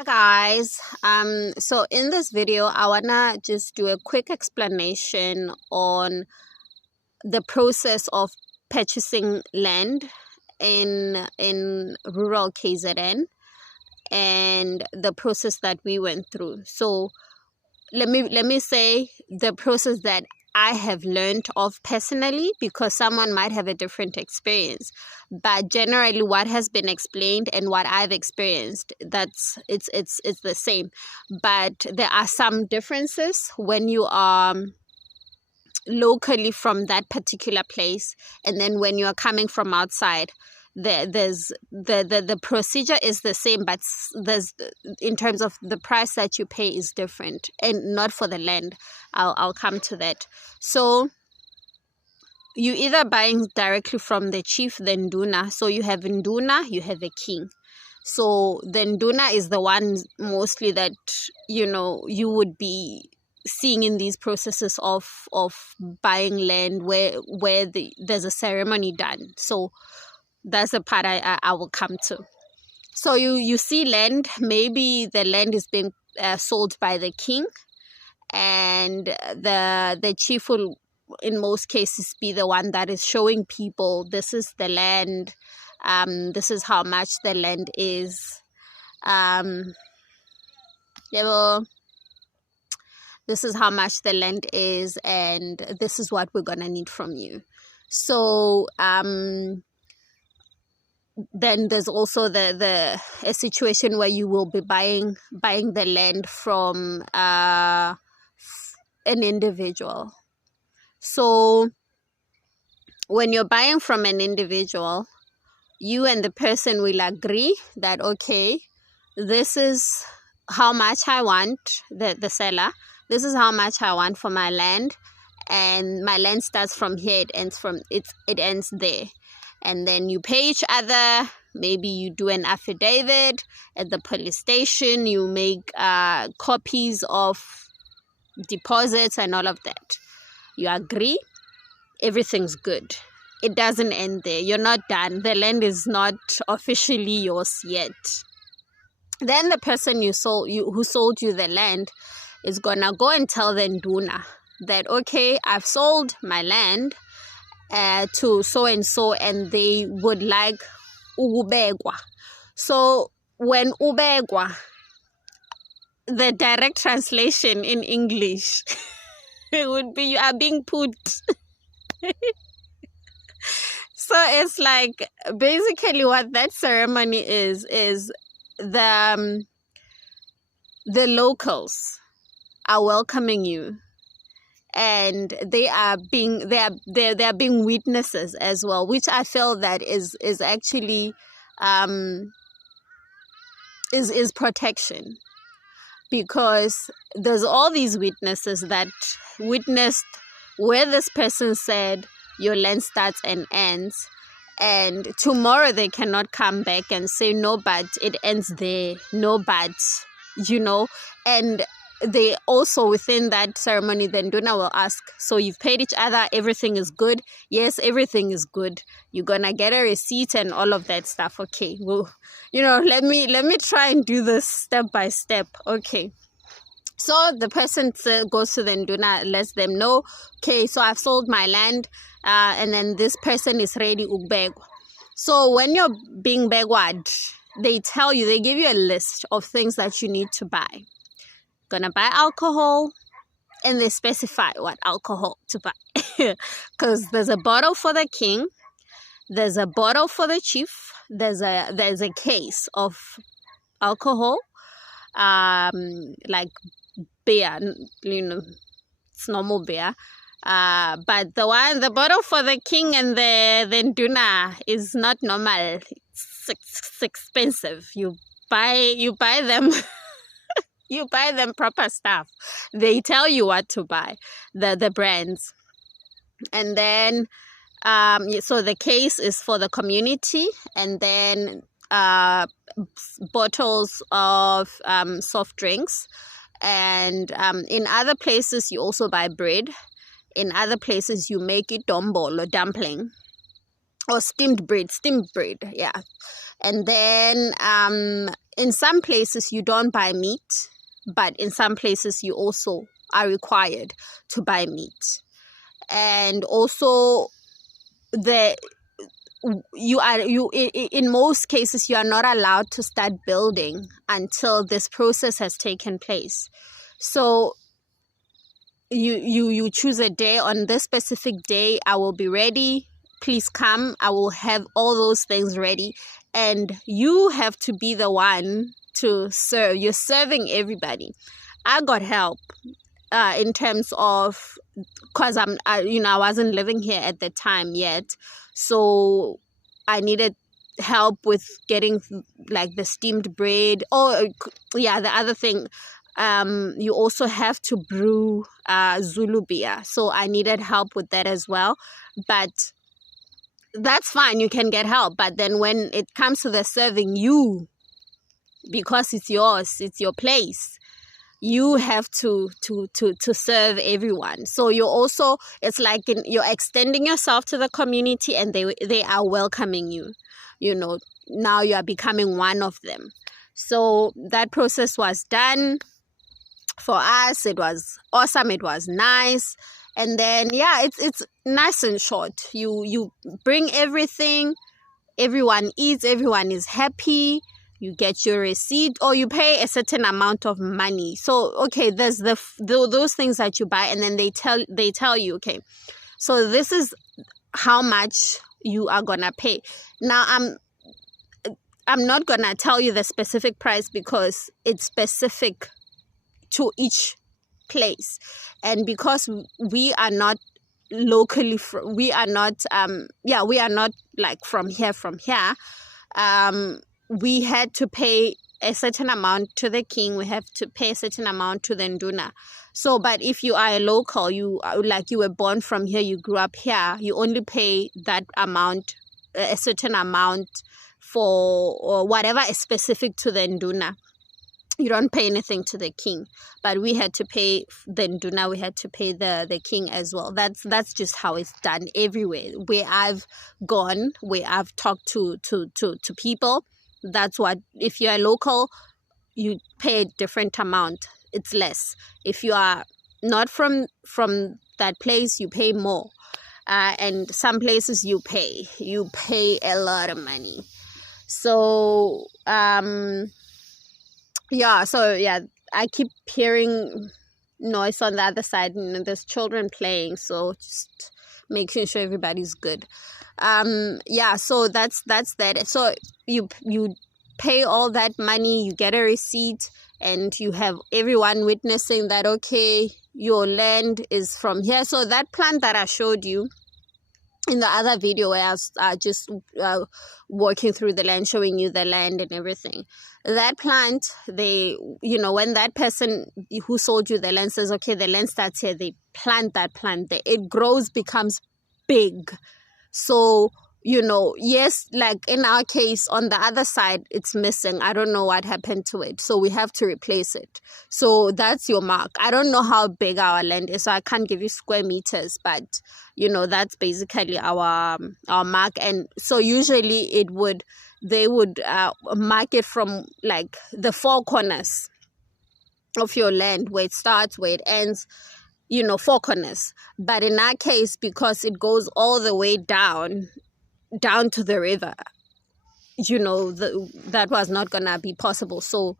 Hi guys, so in this video I wanna just do a quick explanation on the process of purchasing land in rural KZN and the process that we went through. So let me say the process that I have learned of personally, because someone might have a different experience, but generally what has been explained and what I've experienced, it's the same, but there are some differences when you are locally from that particular place and then when you are coming from outside. The procedure is the same, but there's, in terms of the price that you pay, is different, and not for the land. I'll come to that. So you either buying directly from the chief, the nduna. So you have nduna, you have a king. So the nduna is the one mostly that you would be seeing in these processes of buying land where there's a ceremony done. So that's the part I will come to. So you see land, maybe the land is being sold by the king, and the chief will in most cases be the one that is showing people, this is the land, this is how much the land is, this is how much the land is, and this is what we're gonna need from you. So then there's also a situation where you will be buying the land from an individual. So when you're buying from an individual, you and the person will agree that, okay, this is how much I want, the seller, this is how much I want for my land, and my land starts from here, it ends there. And then you pay each other. Maybe you do an affidavit at the police station. You make copies of deposits and all of that. You agree. Everything's good. It doesn't end there. You're not done. The land is not officially yours yet. Then the person who sold you the land is gonna go and tell the nduna that, okay, I've sold my land to so and so, and they would like ubegwa. So when ubegwa, the direct translation in English it would be, you are being put. So it's like, basically what that ceremony is the locals are welcoming you, and they are being witnesses as well, which I feel that is actually is protection, because there's all these witnesses that witnessed where this person said your land starts and ends, and tomorrow they cannot come back and say, no, but it ends there, no, but and they also, within that ceremony, then Nduna will ask, so you've paid each other, everything is good? Yes, everything is good. You're gonna get a receipt and all of that stuff. Okay, well, let me try and do this step by step. Okay, so the person goes to the Nduna, lets them know, okay, so I've sold my land, and then this person is ready ubegwa. So when you're being begwad, they give you a list of things that you need to buy. Gonna buy alcohol, and they specify what alcohol to buy, because there's a bottle for the king, there's a bottle for the chief, there's a case of alcohol, like beer, it's normal beer, but the bottle for the king and the nduna is not normal. It's expensive. You buy them. You buy them proper stuff. They tell you what to buy, the brands. And then, so the case is for the community, and then bottles of soft drinks. And in other places, you also buy bread. In other places, you make it dombolo, dumpling, or steamed bread, yeah. And then in some places you don't buy meat, but in some places you also are required to buy meat. And also in most cases you are not allowed to start building until this process has taken place. So you choose a day. On this specific day I will be ready, please come, I will have all those things ready, and you have to be the one to serve. You're serving everybody. I got help in terms of, because I wasn't living here at the time yet, so I needed help with getting like the steamed bread. The other thing, you also have to brew Zulu beer, so I needed help with that as well. But that's fine, you can get help, but then when it comes to the serving, because it's yours, it's your place, you have to serve everyone. So you're also, it's like you're extending yourself to the community, and they are welcoming you. Now you are becoming one of them. So that process was done for us. It was awesome, it was nice. And then it's nice and short. You bring everything, everyone eats, everyone is happy. You get your receipt, or you pay a certain amount of money. So okay, there's those things that you buy, and then they tell you, okay, so this is how much you are gonna pay. Now I'm not gonna tell you the specific price because it's specific to each place, and because we are not locally we are not like from here, we had to pay a certain amount to the king, we have to pay a certain amount to the nduna. So but if you are a local, you were born from here, you grew up here, you only pay that amount, a certain amount for or whatever is specific to the nduna. You don't pay anything to the king, but we had to pay the nduna, we had to pay the king as well. That's just how it's done everywhere. Where I've gone, where I've talked to people, that's what, if you are local, you pay a different amount, it's less. If you are not from that place, you pay more. And some places you pay a lot of money. So I keep hearing noise on the other side, and there's children playing, so just making sure everybody's good. So that's that. So you pay all that money, you get a receipt, and you have everyone witnessing that, okay, your land is from here. So that plant that I showed you in the other video, where I was just walking through the land, showing you the land and everything, that plant, when that person who sold you the land says, okay, the land starts here, they plant that plant there, it grows, becomes big. So yes, like in our case, on the other side, it's missing. I don't know what happened to it, so we have to replace it. So that's your mark. I don't know how big our land is, so I can't give you square meters, but that's basically our mark. And so usually they would mark it from like the four corners of your land, where it starts, where it ends, 4 corners. But in our case, because it goes all the way down to the river, that was not gonna be possible. So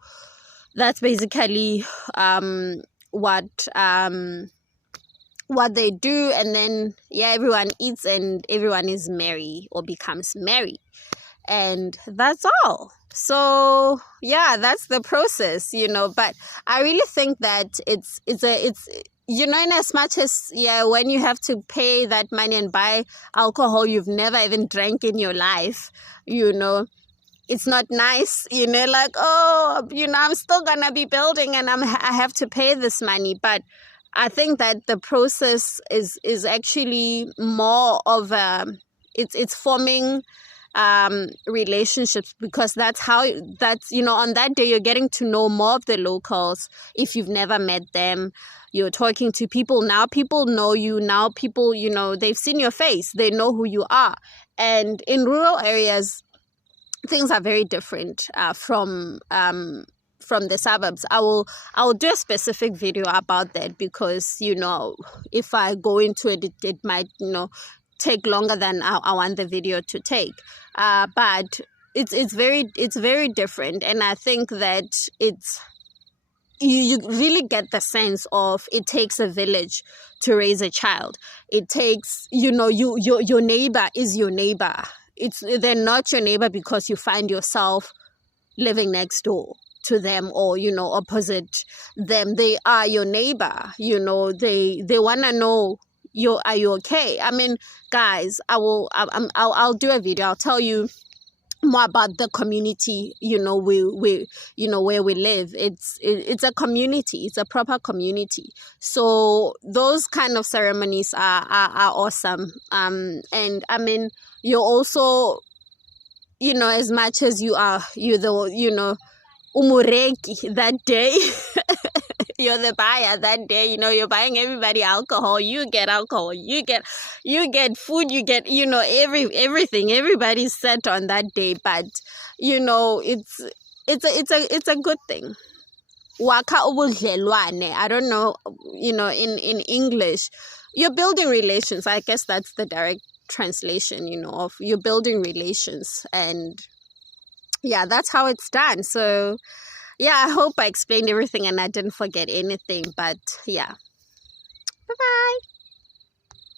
that's basically what they do. And then everyone eats and everyone is merry, or becomes merry, and that's all. So that's the process, but I really think that it's in as much as when you have to pay that money and buy alcohol you've never even drank in your life, it's not nice, like, I'm still gonna be building and I have to pay this money. But I think that the process is actually more of it's forming relationships, because that's on that day you're getting to know more of the locals. If you've never met them, you're talking to people. Now people know you. Now people, they've seen your face, they know who you are. And in rural areas, things are very different from the suburbs. I'll do a specific video about that, because if I go into it, it might take longer than I want the video to take. But it's very different, and I think that you really get the sense of it takes a village to raise a child. It takes your neighbor is your neighbor. They're not your neighbor because you find yourself living next door to them or opposite them. They are your neighbor. They want to know are you okay? I mean, guys, I'll do a video. I'll tell you more about the community we where we live. It's a community. It's a proper community. So those kind of ceremonies are awesome. And I mean, you're also as much as you're the umureki that day. You're the buyer that day. You're buying everybody alcohol. You get alcohol. You get food. You get everything. Everybody's set on that day. But it's a good thing. Waka ubudlelwane. I don't know. In English, you're building relations. I guess that's the direct translation. Of you're building relations, and yeah, that's how it's done. So yeah, I hope I explained everything and I didn't forget anything. But yeah, bye-bye.